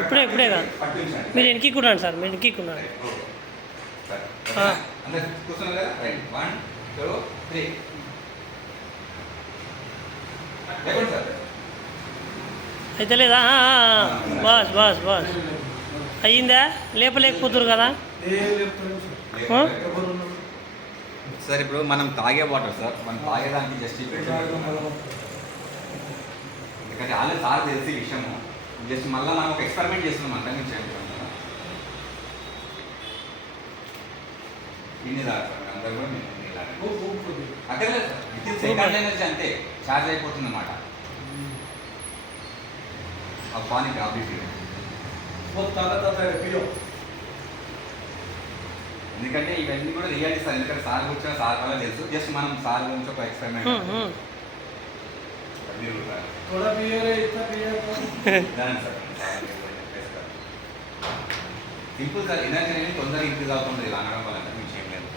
ఇప్పుడే ఇప్పుడే కాదు, మీరు వెనక్కి కూడాను సార్, మీరు వెనక్కి కూడాను. కూర్చున్నారు కదా, రైట్ 1 2 3 లేకండి సార్. అయితే లేదా బాస్ బాస్ బాస్ అయ్యిందా? లేపలేకపోతున్నారు కదా సార్. ఇప్పుడు మనం తాగే వాటర్ సార్, మనం తాగేదానికి జస్ట్ ఎందుకంటే ఆల్రెడీ సార్ తెలిసి విషయము, జస్ట్ మళ్ళీ మనం ఒక ఎక్స్పెరిమెంట్ చేస్తున్నాం అంతా మీరు చేయండి. ఇన్ని సార్ అందరూ కూడా అక్కడ లేదు sir, with in second energy అంతే ఛార్జ్ అయిపోతుంది అన్నమాట. पानी का भी पीओ वो ताकत आता है पीओ. ఎందుకంటే ఇవన్నీ కూడా రియాలిటీ సార్, ఎందుకంటే సార్ కూర్చొని సార్ వల్ల తెలుసు, జస్ట్ మనం సార్ గురించి ఒక ఎక్స్పెరిమెంట్ సింపుల్ సార్. ఎనర్జీ అనేది తొందరగా ఇంక్రీజ్ అవుతుంది ఇలా అనడం వల్ల విషయం లేదు.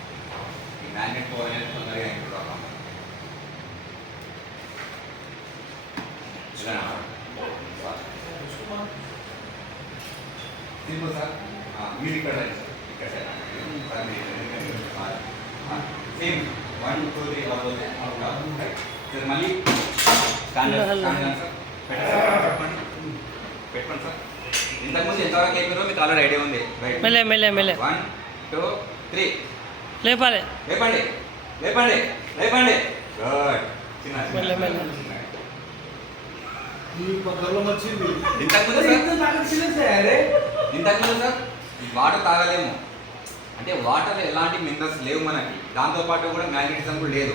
ఈ మ్యాగ్నెట్ పవర్ అనేది తొందరగా ఇంక్రీజ్ అవుతుంది. Simple sir. మీరు ఇక్కడ ఇక్కడ సేమ్ 1 2 3 అవుతుంది సార్. మళ్ళీ పెట్టుకోండి సార్. ఇంతకుముందు ఎంతవరకు అయిపోయిందో మీకు ఆల్రెడీ ఐడియా ఉంది, రైట్? 1 2 3 లేపాలి, లేపండి లేపండి లేపండి. గుడ్. చిన్న ఇంతకుముందు సార్ వాటర్ తాగలేము అంటే వాటర్ ఎలాంటి మినరల్స్ లేవు మనకి, దాంతోపాటు కూడా మ్యాగ్నెటిజం కూడా లేదు.